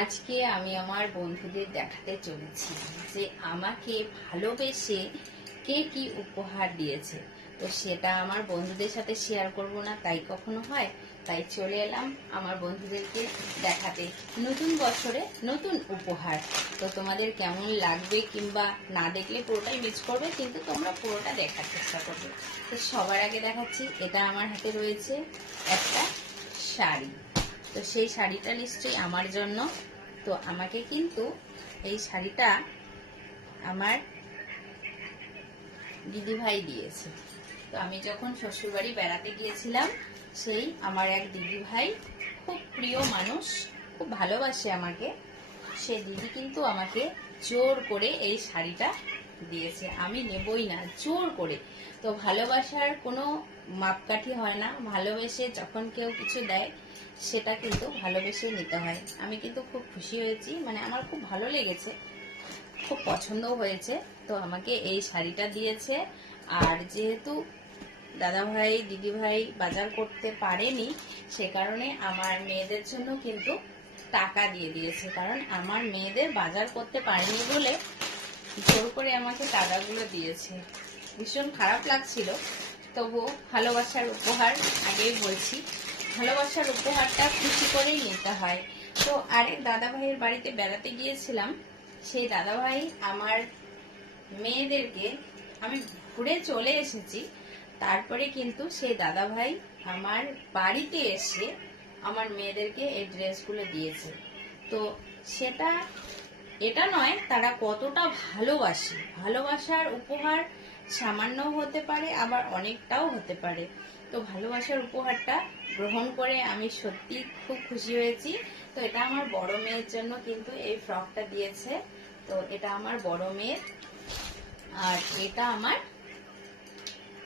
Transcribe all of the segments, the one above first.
আজকে আমি আমার বন্ধুদের দেখাতে চলেছি যে আমাকে ভালোবেসে কে কি উপহার দিয়েছে। তো সেটা আমার বন্ধুদের সাথে শেয়ার করব না, তাই কখনো হয়? তাই চলে এলাম আমার বন্ধুদেরকে দেখাতে নতুন বছরে নতুন উপহার। তো তোমাদের কেমন লাগবে কিংবা না দেখলে পুরোটাই মিস করবে, কিন্তু তোমরা পুরোটা দেখার চেষ্টা করবে। তো সবার আগে দেখাচ্ছি, এটা আমার হাতে রয়েছে একটা শাড়ি। তো সেই শাড়িটা নিশ্চয়ই আমার জন্য। তো আমাকে কিন্তু এই শাড়িটা আমার দিদিভাই দিয়েছে। তো আমি যখন শ্বশুরবাড়ি বেড়াতে গিয়েছিলাম, সেই আমার এক দিদিভাই, খুব প্রিয় মানুষ, খুব ভালোবাসে আমাকে, সে দিদি কিন্তু আমাকে জোর করে এই শাড়িটা দিয়েছে। আমি নেবই না, জোর করে। তো ভালোবাসার কোনো মাপকাঠি হয় না, ভালোবেসে যখন কেউ কিছু দেয় সেটা কিন্তু ভালোবেসে নিতে হয়। আমি কিন্তু খুব খুশি হয়েছি, মানে আমার খুব ভালো লেগেছে, খুব পছন্দও হয়েছে। তো আমাকে এই শাড়িটা দিয়েছে। আর যেহেতু দাদাভাই দিদিভাই বাজার করতে পারেনি, সে কারণে আমার মেয়েদের জন্য কিন্তু টাকা দিয়ে দিয়েছে, কারণ আমার মেয়েদের বাজার করতে পারেনি বলে জোর করে আমাকে টাকাগুলো দিয়েছে। ভীষণ খারাপ লাগছিল, তবুও ভালোবাসার উপহার, আগেই বলছি, ভালোবাসার উপহারটা খুশি করেই নিতে হয়। তো আরেক দাদাভাইয়ের বাড়িতে বেড়াতে গিয়েছিলাম, সেই দাদাভাই আমার মেয়েদেরকে, আমি ঘুরে চলে এসেছি, তারপরে কিন্তু সেই দাদাভাই আমার বাড়িতে এসে আমার মেয়েদেরকে এই ড্রেসগুলো দিয়েছে। তো সেটা এটা নয় তারা কতটা ভালোবাসে। ভালোবাসার উপহার সামান্যও হতে পারে, আবার অনেকটাও হতে পারে। তো ভালোবাসার উপহারটা গ্রহণ করে আমি সত্যি খুব খুশি হয়েছি। তো এটা আমার বড় মেয়ের জন্য কিন্তু এই ফ্রকটা দিয়েছে। তো এটা আমার বড় মেয়ের, আর এটা আমার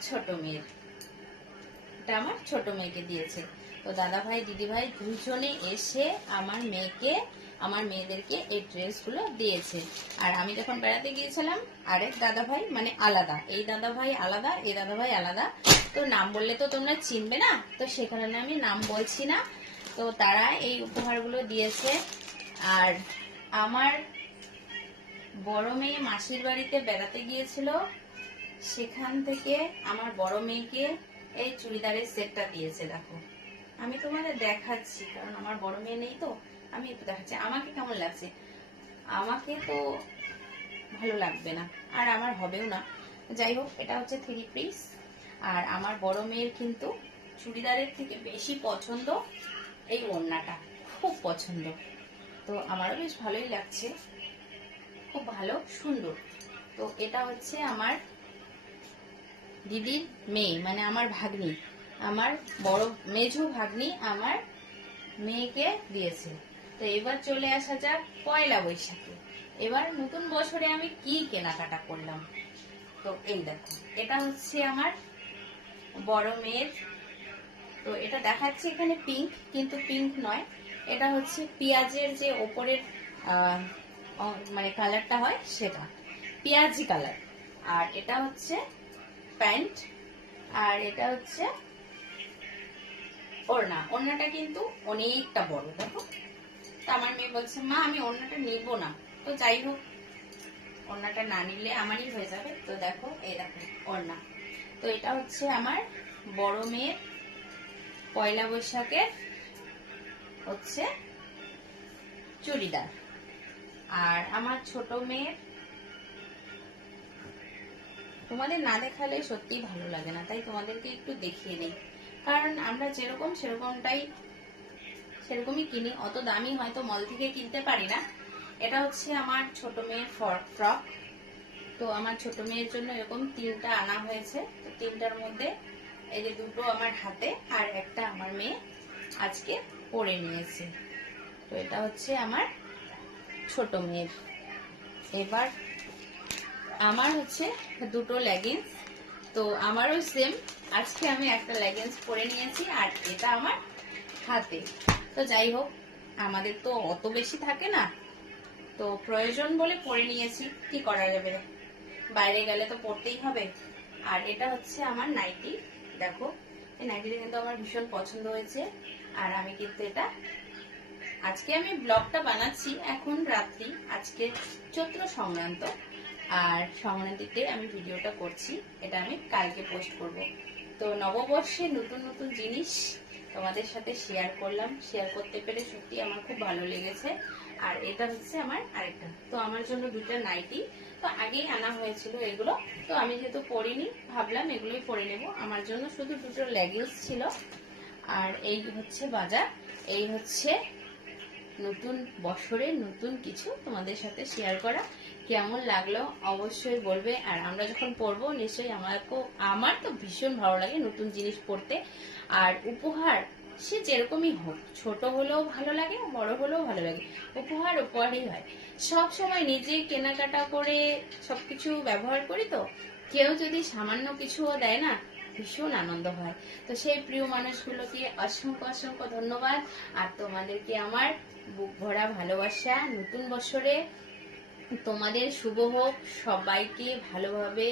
ছোট মেয়ের, এটা আমার ছোট মেয়েকে দিয়েছে। তো দাদা ভাই দিদি ভাই দুজনে এসে আমার মেয়েদেরকে এই ড্রেসগুলো দিয়েছে। আর আমি যখন বেড়াতে গিয়েছিলাম, আরেক দাদা ভাই, মানে আলাদা, এই দাদা ভাই আলাদা, এই দাদা ভাই আলাদা। তো নাম বললে তো তোমরা চিনবে না, তো সে কারণে আমি নাম বলছি না। তো তারা এই উপহারগুলো দিয়েছে। আর আমার বড় মেয়ে মাসির বাড়িতে বেড়াতে গিয়েছিল, সেখান থেকে আমার বড় মেয়েকে এই চুড়িদারের সেটটা দিয়েছে। দেখো, আমি তোমাদের দেখাচ্ছি, কারণ আমার বড় মেয়ে নেই, তো আমি একটু দেখাচ্ছি আমাকে কেমন লাগছে। আমাকে তো ভালো লাগবে না, আর আমার হবেও না। যাই হোক, এটা হচ্ছে 3 পিস। আর আমার বড় মেয়ের কিন্তু চুড়িদারের থেকে বেশি পছন্দ এই ওড়নাটা, খুব পছন্দ। তো আমারও বেশ ভালোই লাগছে, খুব ভালো, সুন্দর। তো এটা হচ্ছে আমার দিদির মেয়ে, মানে আমার ভাগ্নি, আমার বড় মেঝো ভাগ্নি আমার মেয়েকে দিয়েছে। তো এবার চলে আসা যাক পয়লা বৈশাখে। এবার নতুন বছরে আমি কি কেনাকাটা করলাম। তো এই দেখো, এটা হচ্ছে আমার বড় মেয়ের। তো এটা দেখাচ্ছে এখানে পিঙ্ক, কিন্তু পিঙ্ক নয়, এটা হচ্ছে পেঁয়াজের যে ওপরের মানে কালারটা হয়, সেটা পেঁয়াজি কালার। আর এটা হচ্ছে প্যান্ট, আর এটা হচ্ছে ওড়না। ওড়নাটা কিন্তু অনেকটা বড়, দেখো। তো আমার মেয়ে বলছে, মা আমি ওড়নাটা নিব না। তো যাই হোক, ওড়নাটা না নিলে আমারই হয়ে যাবে। তো দেখো, এই দেখো ওড়না। তো এটা হচ্ছে আমার বড় মেয়ের পয়লা বৈশাখের হচ্ছে চুড়িদার। আর আমার ছোট মেয়ের, তোমাদের না দেখালে সত্যিই ভালো লাগে না, তাই তোমাদেরকে একটু দেখিয়ে নেই, কারণ আমরা যেরকম সেরকমই কিনি, অত দামি হয়তো মল থেকে কিনতে পারি না। এটা হচ্ছে আমার ছোট মেয়ের ফ্রক। তো আমার ছোট মেয়ের জন্য এরকম 3টা আনা হয়েছে। তো 3টার মধ্যে এই যে 2টো আমার হাতে, আর একটা আমার মেয়ে আজকে পরে নিয়েছে। তো এটা হচ্ছে আমার ছোট মেয়ের। এবার আমার হচ্ছে 2টো লেগিংস। তো আমারও সেম, আজকে আমি একটা লেগিংস পরে নিয়েছি, আর এটা আমার হাতে। তো যাই হোক, আমাদের তো অত বেশি থাকে না, তো প্রয়োজন বলে পরে নিয়েছি, কি করা যাবে, বাইরে গেলে তো পরতেই হবে। আর এটা হচ্ছে আমার নাইটি। দেখো, এই নাইটিটা কিন্তু আমার ভীষণ পছন্দ হয়েছে, আর আমি কিন্তু এটা আজকে আমি ব্লগটা বানাচ্ছি এখন রাত্রি, আজকে চৈত্র সংক্রান্ত, আর সংক্রান্তিতে আমি ভিডিওটা করছি, এটা আমি কালকে পোস্ট করব। তো নববর্ষে নতুন নতুন জিনিস তোমাদের সাথে শেয়ার করলাম, শেয়ার করতে পেরে সত্যি আমার খুব ভালো লেগেছে। আর এটা হচ্ছে আমার আরেকটা, তো আমার জন্য দুটো নাইটি তো আগেই আনা হয়েছিল এগুলো, তো আমি যেহেতু পরিনি ভাবলাম এগুলোই পরে নেব। আমার জন্য শুধু দুটো লেগিংস ছিল। আর এই হচ্ছে বাজার, এই হচ্ছে নতুন বছরের নতুন কিছু তোমাদের সাথে শেয়ার করা। কেমন লাগলো অবশ্যই বলবে। আর আমরা যখন পরবো নিশ্চয়ই আমার তো ভীষণ ভালো লাগে নতুন জিনিস পরতে। আর উপহার সে যেরকমই হোক, ছোট হলেও ভালো লাগে, বড় হলেও ভালো লাগে, উপহারই হয়। সব সময় নিজে কেনাকাটা করে সবকিছু ব্যবহার করি, তো কেউ যদি সামান্য কিছুও দেয় না, ভীষণ আনন্দ হয়। তো সেই প্রিয় মানুষগুলোকে অসংখ্য অসংখ্য ধন্যবাদ। আর তোমাদেরকে আমার বুক ভরা ভালোবাসা। নতুন বছরে তোমাদের শুভ হোক, সবাইকে ভালোভাবে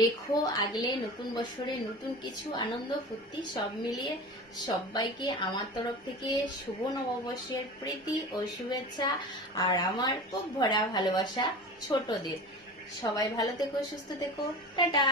রেখো আগলে। নতুন বছরে নতুন কিছু আনন্দ ফুর্তি সব মিলিয়ে সবাইকে আমার তরফ থেকে শুভ নববর্ষের প্রীতি ও শুভেচ্ছা। আর আমার বুক ভরা ভালোবাসা ছোটদের। সবাই ভালো থেকো, সুস্থ থেকো, টাটা।